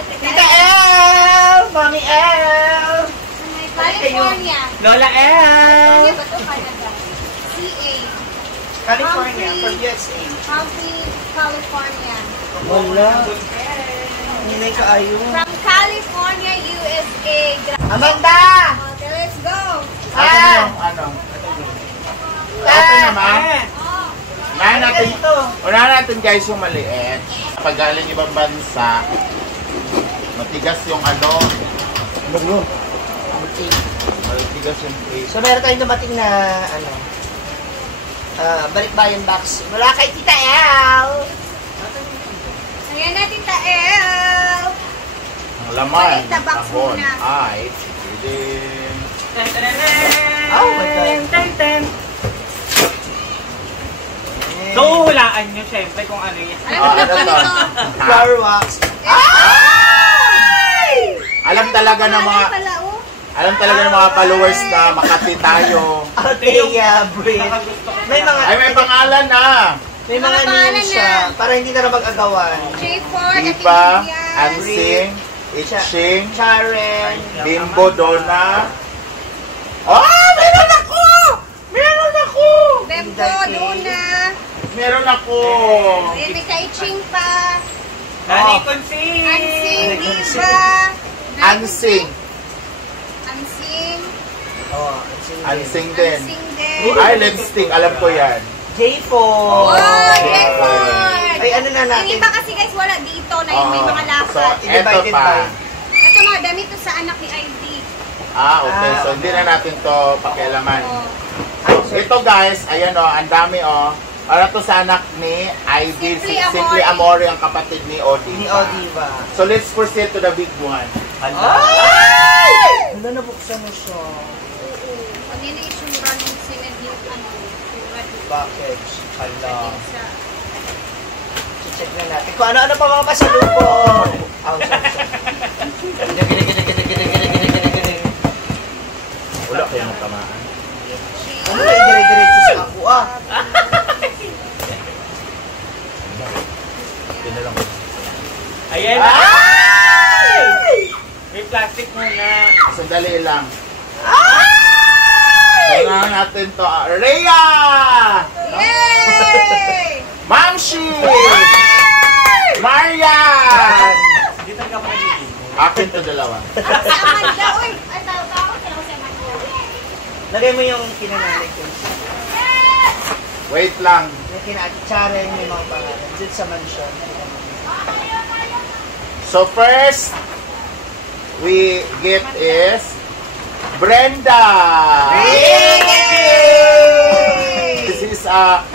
Tita El! Mommy El! California. Lola L! California ba ito? Canada. CA. California, from USA. Humphrey, California. Wala. Hindi ka ayo. From California, USA. Amanda! Okay, let's go. Ano? Ito naman. Una natin guys yung maliit. Pag galing ibang bansa, matigas yung ano. Matigas yung cake. So meron tayong dumating na ano, balikbayan box. Mula kay Tita El! Ayan na, Tita El. Ang laman, Balik na box ahon, muna. ay, pwedeng. Oh my God. So, hulaan nyo syempre kung ano yan. Alam mo na Ano to? Flower wax. Alam talaga ng mga alam talaga ng mga followers na Makati tayo. Althea Breed. May mga Ay, may pangalan na. may mga Mga pangalan names siya para hindi na mag-agawan. J4, Diba? Ansing, Itching, Charen. Bimbo, Donna. Oh, meron ako! Meron ako! Bembo, Duna. Meron ako. Ayan, may kaiching pa. Nani Consing! Ansing, Diva. Ansing. Ansing. Oh, Ansing din. Ansing din. Ay, lipstick. Alam ko yan. J4. Oh, J4. Ay, ano na natin? Yung iba kasi guys, wala dito na yung may mga So, lakat. eto Divided pa. by. Ito mga damit to sa anak ni ID. Okay. So, hindi na natin to pakialaman. Oh. Ito guys, ayan o, ang dami o. Para to sa anak ni Ivy, Simply Amore, ang kapatid ni Odi. Ni Odiva. So, let's proceed to the big one. Ay! Wala, nabuksan na siya. Oo. Ano yun yung isura nung sinadin, ano, isura dito. Package. Hala. Sa Check na natin. Kung ano-ano pa mga pasalubong. Wala kayo magkamaan. Ano na dire-diretso sa ako ah? Ayan na! Ay! May plastic muna. Sandali lang. Kailangan natin to. Rhea! Yay! Mamshi! Marian! Dito ka magiging. Akin to dalawa. Si Amanda, uy! Ay, tawag ako, kailangan si Amanda. Lagay mo yung kinananay ko. Wait lang. Yung kina-Charen, may mga pangalan. Dito sa mansion. So first, we get is Brenda. This is ano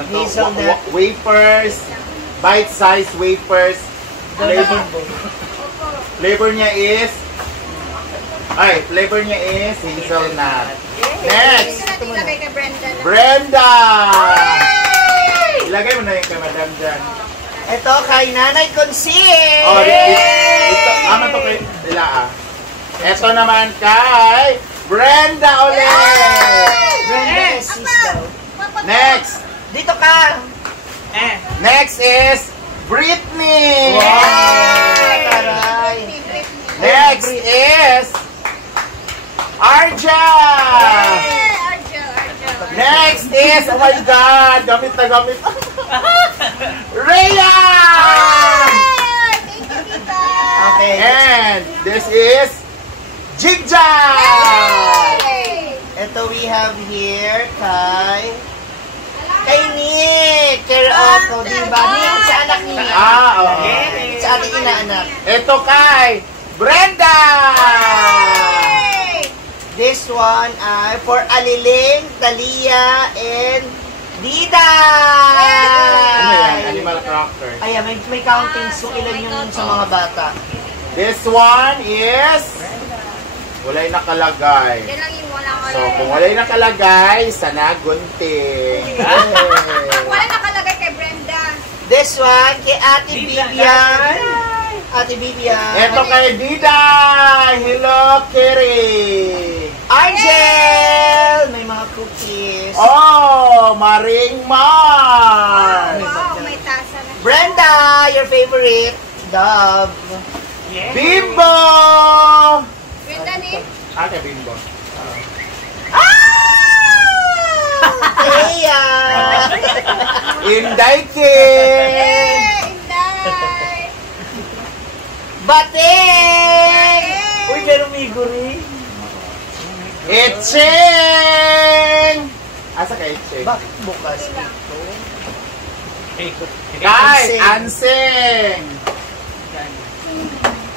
to? Hazelnut. Wafers, bite-sized wafers. Flavor niya is hazelnut. Next, Ito natin ilagay kay Brenda. Brenda. Ilagay mo na yung kay Madam dyan. Ito kay Nanay Consie. Oh, ito, ama to kay nila ah. Ito naman kay Brenda ulit. Brenda Essis daw. Next. Dito ka. Next is Britney. Wow! Taray. Next is Arja. Arjo. Next is, oh my God, gamit na gamit. Rhea. Thank you, Tita. Okay. And this is Jigja. Ito we have here kay Nick. Karaoke, diba? Nick sa anak ni Nick. Okay. Sa ating inaanak. Ito kay Brenda. This one ay for Aliling, Talia, and Dida. Ano yan? Animal cracker. Ayan, may countings kung ilan yung sa mga bata. This one is wala'y nakalagay. Yan lang yung walang So, kung wala'y nakalagay, sana gunting. wala nakalagay kay Brenda. This one kay Ate Vivian. Ate Vivian. Ito kay Dida. Hello, Kiri. Argel! May mga cookies. Oh, Maring Mar. Wow, may tasa na. Brenda, your favorite. Dove. Yes. Bimbo! Brenda ni. Kay Bimbo. Thea. Inday King! Inday. Bating. Uy, meron migo rin. Itching! Asa ka Itching? Bakit bukas ito? Guys, Ansing!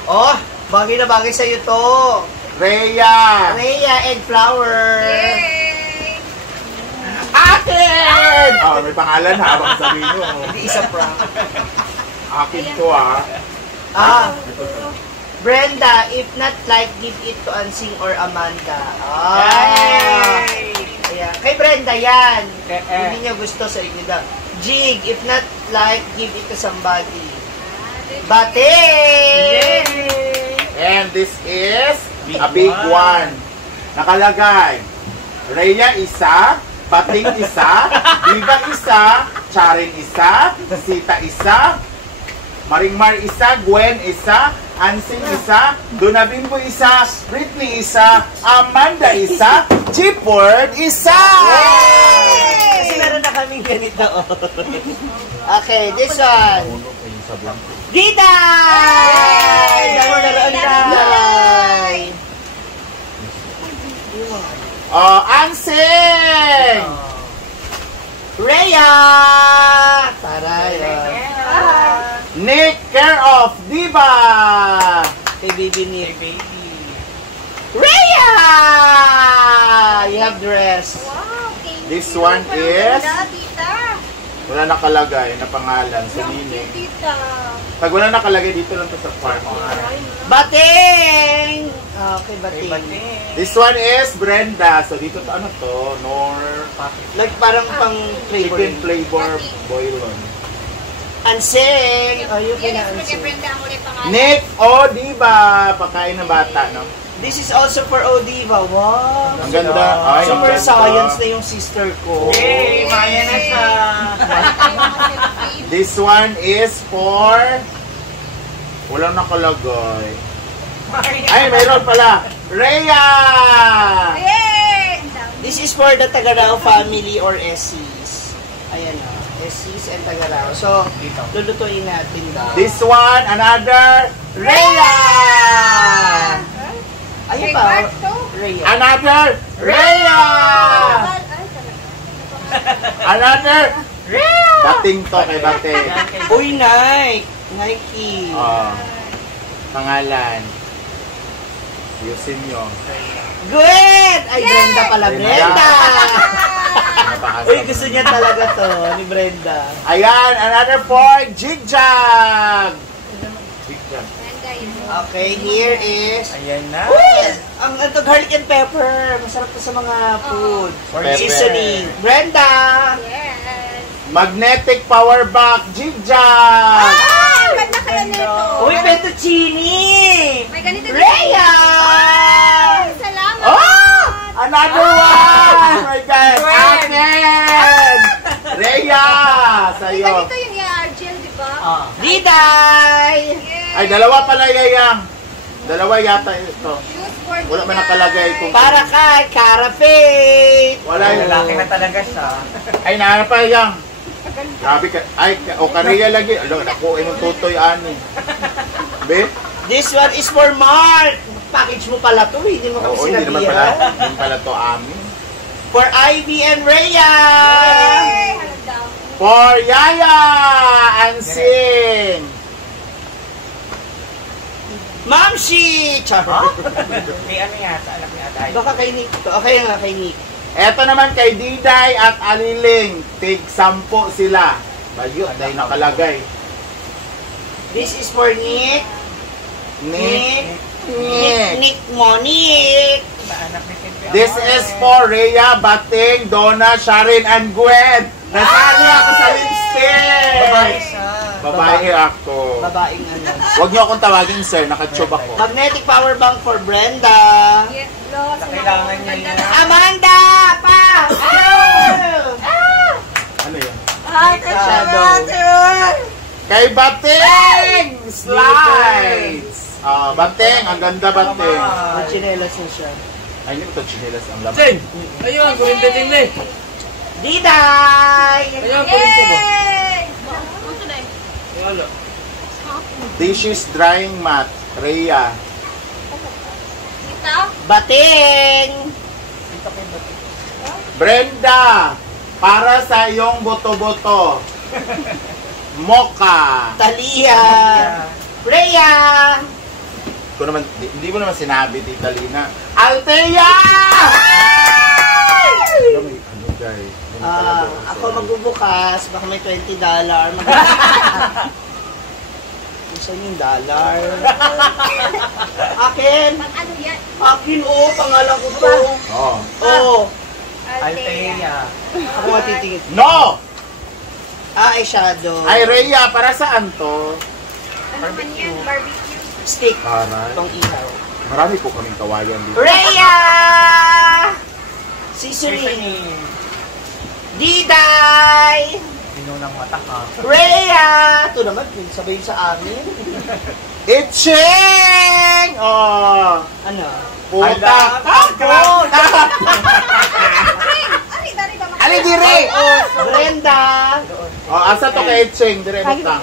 Oh, bagay na bagay sa'yo to. Rhea! Rhea, egg flower. Yay! Akin! Oh, may pangalan ha, baka sabihin nyo. Hindi isa prank. Akin to ha. Brenda, if not like, give it to Ansing or Amanda. Yay! Ayan. Kay Brenda yan. Eh. Hindi niya gusto sa inyo daw. Jig, if not like, give it to somebody. Bating! And this is a big one. Nakalagay. Rhea isa, Bating isa, Diva isa, Charing isa, Sita isa, Maringmar isa, Gwen isa, Ansing isa, Donabimbo isa, Britney isa, Amanda isa, Chipward isa! Kasi meron na kaming ganito. Okay, this one. Diday! Diday! Ansing! Rhea! Taray. Nick, care of Diva! Kay Baby Nick. Baby. Rhea! You have dress. Wow, thank This you. one Parang is- ganda, tita. Wala nakalagay na pangalan sa Thank you, meaning. tita. Pag wala nakalagay dito lang to sa farm. Bating! Okay, bating. This one is Brenda. So dito to ano to? Like parang pang Chicken flavoring. flavor boilon. Ansing! Oh, you Yan can yung kay ansing. Brenda ang ulit pangalan. Nick o Diva. Pagkain ng bata, no? This is also for Odiva. Wow! Ang ganda. Ay, ang Super ganda. science na yung sister ko. Yay! Maya na siya. This one is for... Walang nakalagay. Ay, mayroon pala. Rhea! Yay! Ang dami. This is for the Tagarao family or SCs. Ayan o. SCs and Tagarao. So, lulutuin natin daw. This one, another Rhea! Ayun Kay pa. Mark to. Rhea. Another Rhea! Ay, talaga. Another Bating to kay Bating. Uy, Nike. Nike. Pangalan. Yusin nyo. Good! Ay, Brenda pala. Brenda. Brenda! Napakasama. Uy, gusto niya talaga to ni Brenda. Ayan, another for Jigjag. Jigjag. Brenda, yun. Okay, here is... Ayan na. Uy! Ang ito, garlic and pepper. Masarap to sa mga food. Pepper. Seasoning. Brenda! Yes. Magnetic power bank Jigjag. Ah! Ganda kayo nito. Uy, fettuccine! May ganito din. Rhea! Ay, salamat. Oh! Another one! Oh my God! Akin! Rhea! May Sa'yo. ganito yung i-argel, di ba? Diday! Yes. Ay, dalawa pala yayang. Dalawa yata ito. Use for Wala man Diday. nakalagay kung... Para kay Cara Faith! Wala yung... Lalaki na talaga siya. Ay, nahanap pa yang. Grabe ka. Ay, o Korea lagi. Alo, naku, mong tutoy ani. Be? This one is for Mark! Package mo pala to, hindi mo kami Oo, hindi naman pala. sinabihan. Hindi pala to amin. For Ivy and Rhea! Yay! Halag daw. For Yaya and Sing. Mamshi! Char! May ano yata, anak ni Atay. Baka kay Nick to. Okay nga kay Nick. Eto naman kay Diday at Aliling. Tig 10 sila. Bayo, dahil nakalagay. This is for Nick. Nick. Nick Monique. Anak ni Cynthia. This is for Rhea, Bating, Donna, Sharon, and Gwen. Nasali ako sa lipstick. Babae siya. Babae ako. Babaeng ano. Huwag niyo akong tawagin, sir. Nakatube ako. Magnetic power bank for Brenda. Yes, Lo. Kailangan niya Ganda yan. na. Amanda! Pa! Ano yun? Shadow. Kay Bating! slides. Bateng, ang ganda bateng. May chinelas na siya. Ay, hindi ko ito chinelas ang laban. Jen! Ayun, kurente din eh. Diday! Ayun, kurente mo. Ano na eh? Wala. Dishes drying mat. Rhea. Ito? Bating! Brenda, para sa iyong boto-boto. Mocha. Talia! Rhea! Hindi mo naman sinabi, Tita Lina. Althea! Ano, guys? Ako magbubukas, baka may $20. Saan yung dollar? Akin! Pag ano yan? Akin, pangalan ko to. Oh. Oo. Althea. Ako matitingin. No! Eyeshadow. Ay, Rhea, para saan to? Ano man yan? Barbecue. Stick. Para. Pang ihaw. Marami po kaming kawayan dito. Rhea! Seasoning. Diday! Binunang mata ka. Rhea! Ito naman, sabay sa amin. Itching! Oh! Ano? Puta! Tapos! Ari ba? Ali, dire! Brenda! Oh, asa to kay Itching? Dire, butang.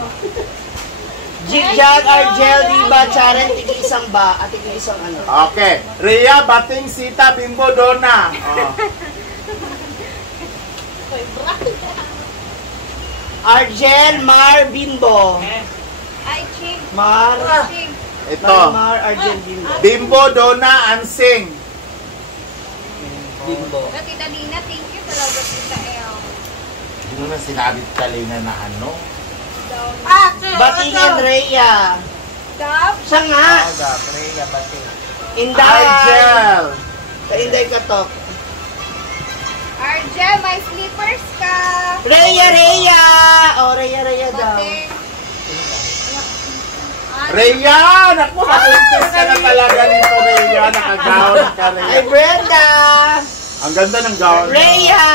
Jigjag, Argel, Diba, Charen, tig-isang ba? At tig-isang ano? Okay. Rhea, Bating, Sita, Bimbo, Donna. Oh. Argel, Mar, Bimbo. Ay, Ching. Mar. Ching. Ito. Mar, Argel, Bimbo. Bimbo, Donna, Ansing. Bimbo. Tita Lina, thank you talaga Tita El. Hindi mo na sinabi talina na ano. Bating and Rhea. Dab. Siya nga. Rhea, Bating. Inday. Argel. Ka-inday ka to. Argel, may slippers ka. Rhea! Oh, Rhea daw. Bating. Rhea! Naku, makuntis ka na talaga nito, Rhea. Nakagawin ka, Ay, Rhea. Brenda! Ang ganda ng gown. Rhea!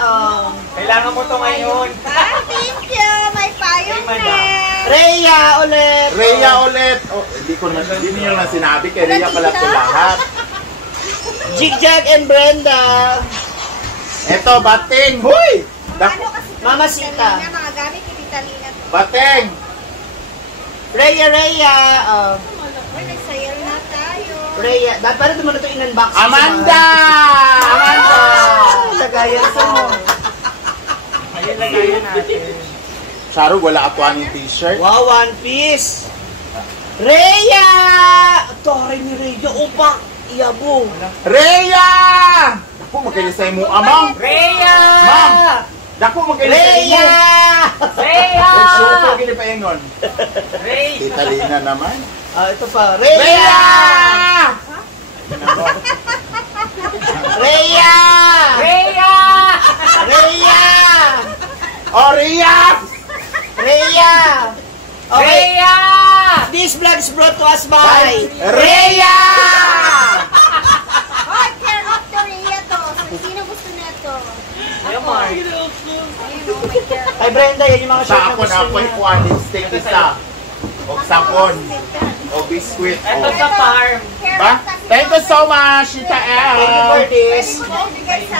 Oh. Kailangan mo to ngayon. Thank you. May payong Hey, madam. rin. Rhea ulit! Rhea ulit. Oh, hindi niyo naman sinabi kay Rhea pala ito lahat. Jigjag and Brenda. Eto, Bating. Huy! Ano kasi ito, Mama Tita Sita. Lina, mga gamit ni Tita Lina. Bating. Rhea. Oh. Uy, nag-sale na tayo. Rhea. Dapat para naman ito in-unbox. Amanda! Amanda! Lagayan ko. Ayun, lagayan natin. Charo, wala atuan yung t-shirt. Wow, one piece. Rhea! Tore ni Rhea. Upa. Iyabo. Rhea! Dako, magkailisay mo, amang. Rhea! Ma'am! Dako, magkailisay mo. Rhea! Rhea! Magsuko, gini pa ingon. Rhea! Tita Lina naman. Ito pa. Rhea! Rhea! Rhea! Rhea! Rhea! Oh, Rhea! Rhea! Okay. Rhea! This vlog is brought to us by Rhea! Hoy, care of the Rhea to. Sino gusto na to? Ayun, Mark. Ayun o, may care of. Ay Brenda, yan yung mga Sa shirt na ako gusto na ako'y niya. kuha lipstick isa. O sapon. O biskuit. Ito O. sa farm. Care Ba? of kasi Thank you so much, Tita Thank you El. for this. Pwede mo bigay sa